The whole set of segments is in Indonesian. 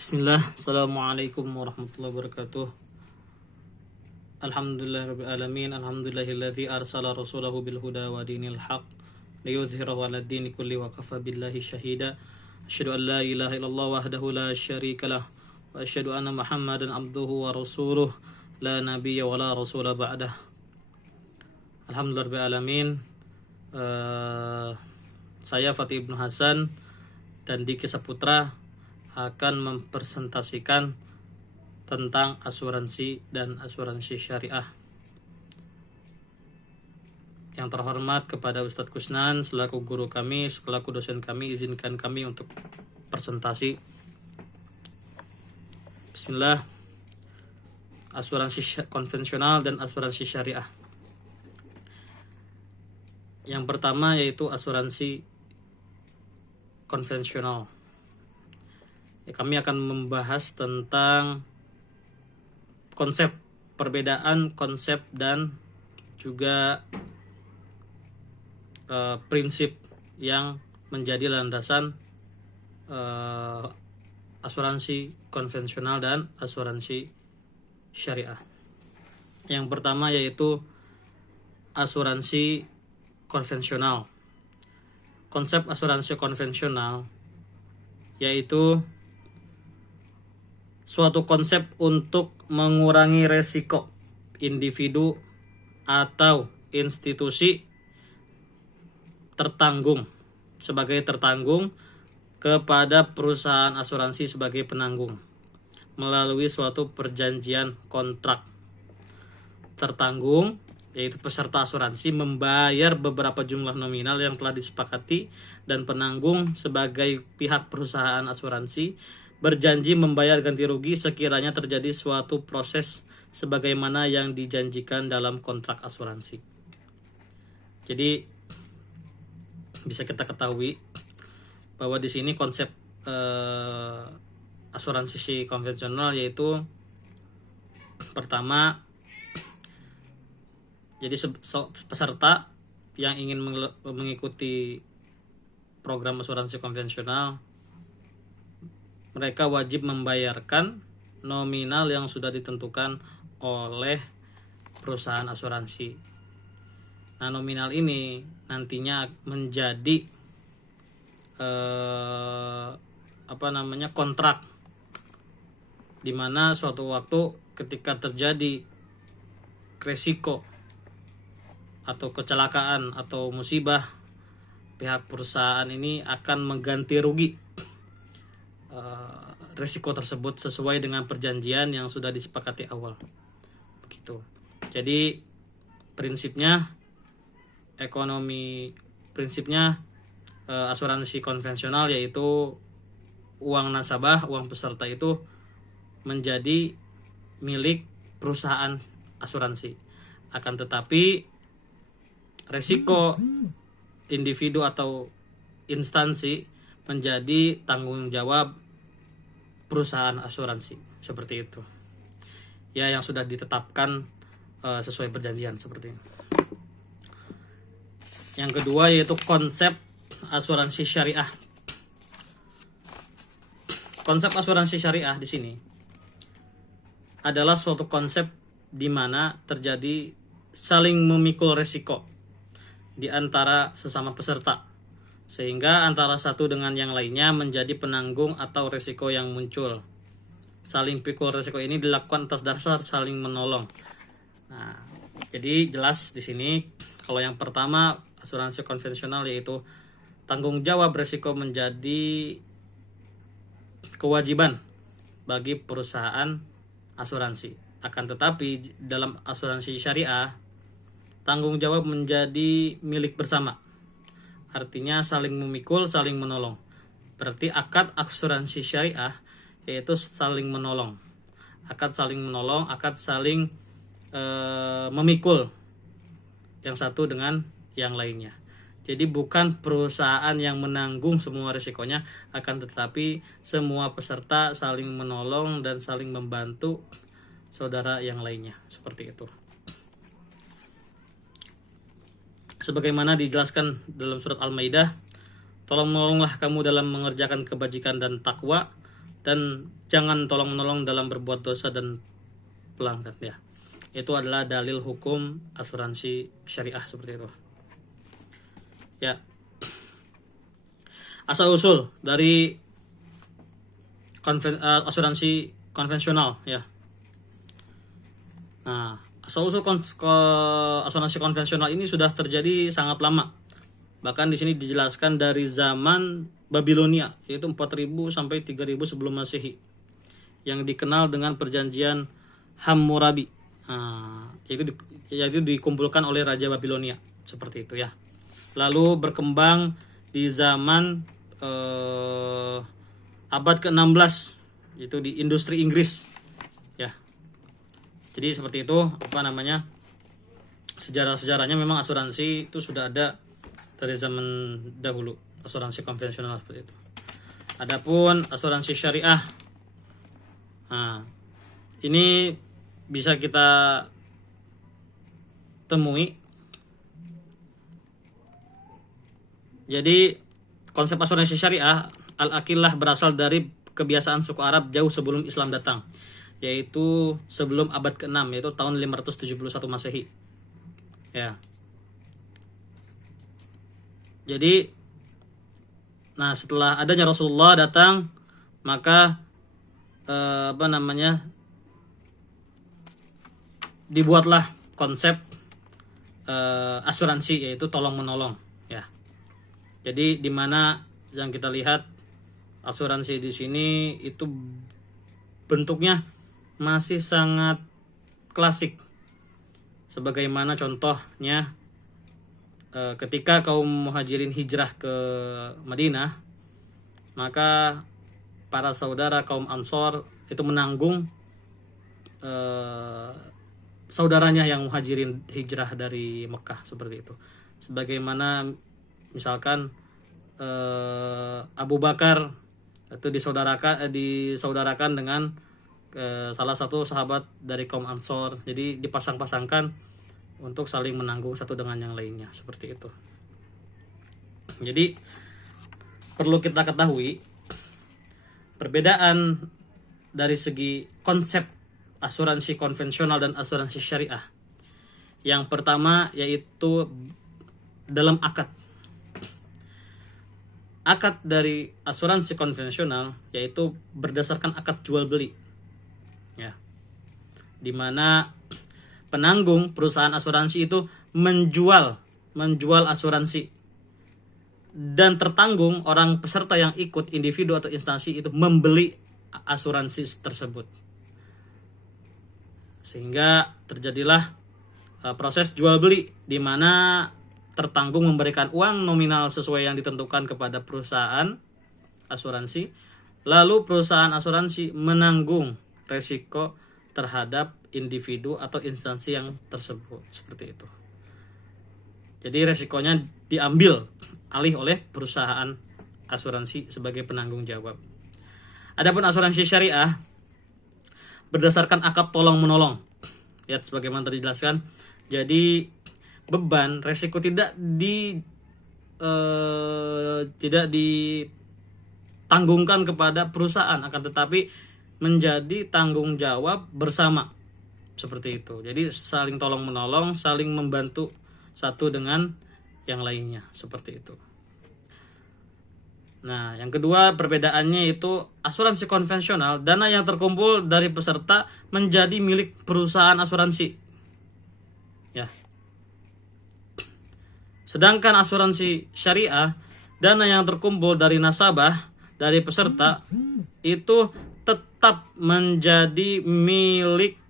Bismillah, Assalamualaikum warahmatullahi wabarakatuh. Alhamdulillahirabbil alamin, alhamdulillahilladzi arsala rasulahu bil huda wa dinil haq liyudhhirahu 'alad dini kulli wa kafa billahi syahida. Asyhadu an la ilaha illallah wahdahu la syarikalah wa asyhadu anna Muhammadan abduhu wa rasuluh la nabiyya wa la rasula ba'dah. Alhamdulillahirabbil alamin. Saya Fatih Ibnu Hasan dan Diki Saputra akan mempresentasikan tentang asuransi dan asuransi syariah. Yang terhormat kepada Ustadz Kusnan selaku guru kami, selaku dosen kami, izinkan kami untuk presentasi. Bismillah. Asuransi konvensional dan asuransi syariah. Yang pertama yaitu asuransi konvensional. Kami akan membahas tentang konsep, perbedaan konsep dan juga prinsip yang menjadi landasan asuransi konvensional dan asuransi syariah. Yang pertama yaitu asuransi konvensional. Konsep asuransi konvensional yaitu suatu konsep untuk mengurangi resiko individu atau institusi sebagai tertanggung kepada perusahaan asuransi sebagai penanggung melalui suatu perjanjian kontrak. Tertanggung yaitu peserta asuransi membayar beberapa jumlah nominal yang telah disepakati dan penanggung sebagai pihak perusahaan asuransi berjanji membayar ganti rugi sekiranya terjadi suatu proses sebagaimana yang dijanjikan dalam kontrak asuransi. Jadi bisa kita ketahui bahwa di sini konsep asuransi konvensional yaitu pertama, jadi peserta yang ingin mengikuti program asuransi konvensional, mereka wajib membayarkan nominal yang sudah ditentukan oleh perusahaan asuransi. Nah, nominal ini nantinya menjadi kontrak, di mana suatu waktu ketika terjadi resiko atau kecelakaan atau musibah, pihak perusahaan ini akan mengganti rugi risiko tersebut sesuai dengan perjanjian yang sudah disepakati awal. Begitu. Jadi prinsipnya asuransi konvensional yaitu uang nasabah, uang peserta itu menjadi milik perusahaan asuransi. Akan tetapi resiko individu atau instansi menjadi tanggung jawab perusahaan asuransi, seperti itu. Ya, yang sudah ditetapkan sesuai perjanjian seperti ini. Yang kedua yaitu konsep asuransi syariah. Konsep asuransi syariah di sini adalah suatu konsep di mana terjadi saling memikul resiko di antara sesama peserta, sehingga antara satu dengan yang lainnya menjadi penanggung atau resiko yang muncul. Saling pikul resiko ini dilakukan atas dasar saling menolong. Nah, jadi jelas di sini kalau yang pertama asuransi konvensional yaitu tanggung jawab resiko menjadi kewajiban bagi perusahaan asuransi. Akan tetapi dalam asuransi syariah tanggung jawab menjadi milik bersama. Artinya saling memikul, saling menolong. Berarti akad asuransi syariah yaitu saling menolong. Akad saling menolong, akad saling memikul yang satu dengan yang lainnya. Jadi bukan perusahaan yang menanggung semua risikonya, akan tetapi semua peserta saling menolong dan saling membantu saudara yang lainnya. Seperti itu. Sebagaimana dijelaskan dalam surat Al-Maidah, tolong menolonglah kamu dalam mengerjakan kebajikan dan takwa, dan jangan tolong-menolong dalam berbuat dosa dan pelanggar ya. Itu adalah dalil hukum asuransi syariah seperti itu. Ya. Asal usul dari asuransi konvensional ya. Nah, asal usul asuransi konvensional ini sudah terjadi sangat lama. Bahkan di sini dijelaskan dari zaman Babilonia, yaitu 4000 sampai 3000 sebelum Masehi, yang dikenal dengan perjanjian Hammurabi. Nah, yaitu dikumpulkan oleh Raja Babilonia seperti itu ya. Lalu berkembang di zaman abad ke-16, yaitu di industri Inggris ya. Jadi seperti itu sejarahnya memang asuransi itu sudah ada dari zaman dahulu, asuransi konvensional seperti itu. Adapun asuransi syariah, nah ini bisa kita temui. Jadi konsep asuransi syariah al-aqillah berasal dari kebiasaan suku Arab jauh sebelum Islam datang, yaitu sebelum abad ke-6, yaitu tahun 571 Masehi. Ya. Jadi setelah adanya Rasulullah datang, maka dibuatlah konsep asuransi, yaitu tolong menolong ya. Jadi di mana yang kita lihat asuransi di sini itu bentuknya masih sangat klasik. Sebagaimana contohnya ketika kaum muhajirin hijrah ke Madinah, maka para saudara kaum Ansor itu menanggung saudaranya yang muhajirin hijrah dari Mekah seperti itu. Sebagaimana misalkan Abu Bakar itu disaudarakan dengan salah satu sahabat dari kaum Ansor. Jadi dipasang-pasangkan untuk saling menanggung satu dengan yang lainnya seperti itu. Jadi perlu kita ketahui perbedaan dari segi konsep asuransi konvensional dan asuransi syariah. Yang pertama yaitu dalam akad. Akad dari asuransi konvensional yaitu berdasarkan akad jual beli. Ya. Di mana penanggung perusahaan asuransi itu menjual asuransi, dan tertanggung orang peserta yang ikut, individu atau instansi itu membeli asuransi tersebut. Sehingga terjadilah proses jual beli di mana tertanggung memberikan uang nominal sesuai yang ditentukan kepada perusahaan asuransi, lalu perusahaan asuransi menanggung resiko terhadap individu atau instansi yang tersebut seperti itu. Jadi resikonya diambil alih oleh perusahaan asuransi sebagai penanggung jawab. Adapun asuransi syariah berdasarkan akad tolong menolong. Ya, sebagaimana tadi dijelaskan. Jadi beban resiko tidak ditanggungkan kepada perusahaan, akan tetapi menjadi tanggung jawab bersama. Seperti itu. Jadi saling tolong menolong, saling membantu satu dengan yang lainnya, seperti itu. Nah, yang kedua perbedaannya itu asuransi konvensional, dana yang terkumpul dari peserta menjadi milik perusahaan asuransi. Ya. Sedangkan asuransi syariah, dana yang terkumpul dari nasabah, dari peserta itu tetap menjadi milik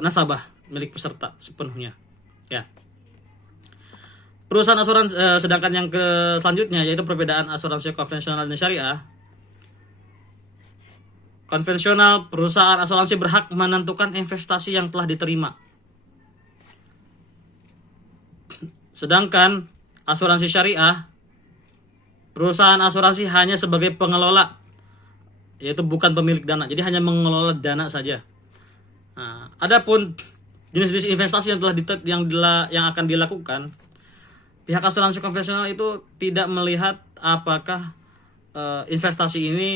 nasabah, milik peserta sepenuhnya ya. Perusahaan asuransi sedangkan yang selanjutnya yaitu perbedaan asuransi konvensional dan syariah. Konvensional, perusahaan asuransi berhak menentukan investasi yang telah diterima. Sedangkan asuransi syariah, perusahaan asuransi hanya sebagai pengelola, yaitu bukan pemilik dana, jadi hanya mengelola dana saja. Nah, adapun jenis-jenis investasi yang akan dilakukan, pihak asuransi konvensional itu tidak melihat apakah investasi ini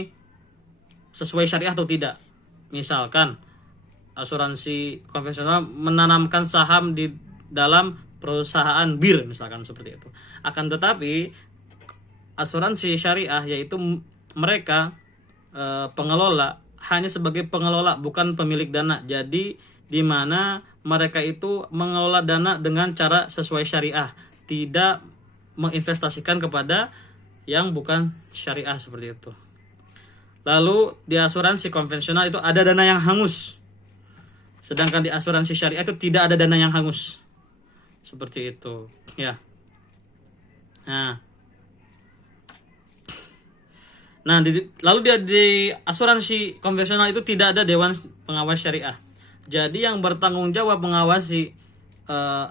sesuai syariah atau tidak. Misalkan asuransi konvensional menanamkan saham di dalam perusahaan bir misalkan seperti itu. Akan tetapi asuransi syariah yaitu mereka pengelola hanya sebagai pengelola bukan pemilik dana. Jadi di mana mereka itu mengelola dana dengan cara sesuai syariah, tidak menginvestasikan kepada yang bukan syariah seperti itu. Lalu di asuransi konvensional itu ada dana yang hangus. Sedangkan di asuransi syariah itu tidak ada dana yang hangus. Seperti itu, ya. Lalu di asuransi konvensional itu tidak ada dewan pengawas syariah. Jadi yang bertanggung jawab mengawasi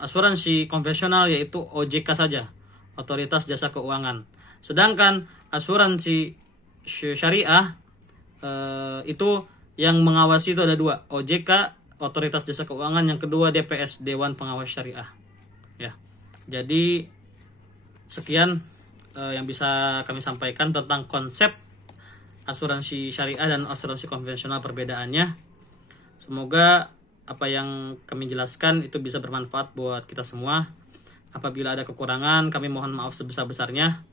asuransi konvensional yaitu OJK saja, Otoritas Jasa Keuangan. Sedangkan asuransi syariah itu yang mengawasi itu ada dua, OJK, Otoritas Jasa Keuangan, yang kedua DPS, Dewan Pengawas Syariah. Ya, jadi sekian yang bisa kami sampaikan tentang konsep asuransi syariah dan asuransi konvensional, perbedaannya. Semoga apa yang kami jelaskan itu bisa bermanfaat buat kita semua. Apabila ada kekurangan, kami mohon maaf sebesar-besarnya.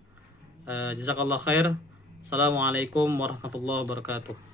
Jazakallah khair. Assalamualaikum warahmatullahi wabarakatuh.